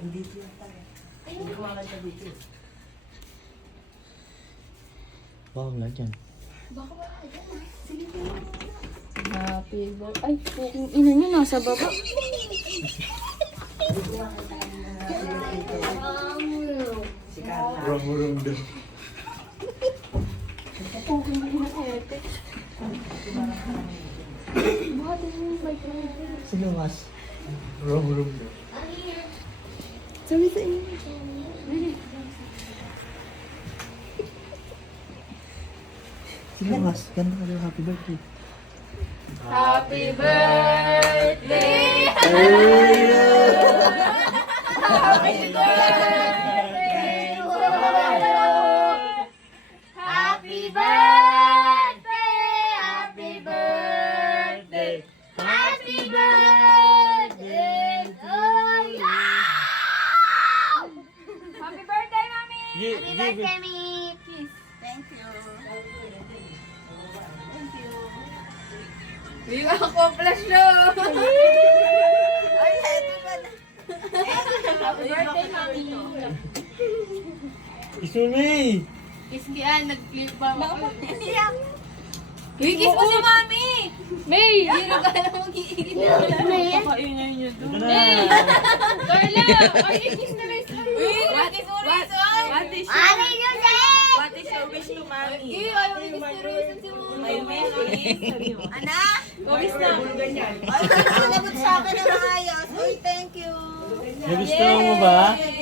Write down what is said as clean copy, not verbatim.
Dito yan tayo. Hindi ko makakita dito. Baka wala dyan. Baka wala dyan ah. Sige po. Happy birthday. Ay, puking ina niya nasa baba. Si Carla. Rong daw. Puking ina ete. Baka din yung bike rider. Sino mas? Rong daw. Sabi sa inyo. Sino mas? Ganda ka daw, happy birthday. Happy birthday! Happy birthday! Happy birthday! Happy birthday! Happy birthday to you! Happy birthday, Mami! Happy birthday, Mi! Kiss. Thank you. Hindi ka accomplish no! Ay, happy birthday! Happy birthday, Mami! Isumi! Kiskian, nag-flip ba ako? Uy, kiss mo si Mami! May! Hindi na ka na mag-iigit na. May! Pakaingay niyo doon. May! Carla! Ay, kiss na rin sa'yo! Uy, kiss mo rin sa'yo! What is your wish to Mami? Uy, ayaw ni kiss na rin si Mami. My wish is... Anak! Kumis na! Ay, sinabot sa akin ng ayos. Uy, thank you. Nagustuhan mo ba? Yay!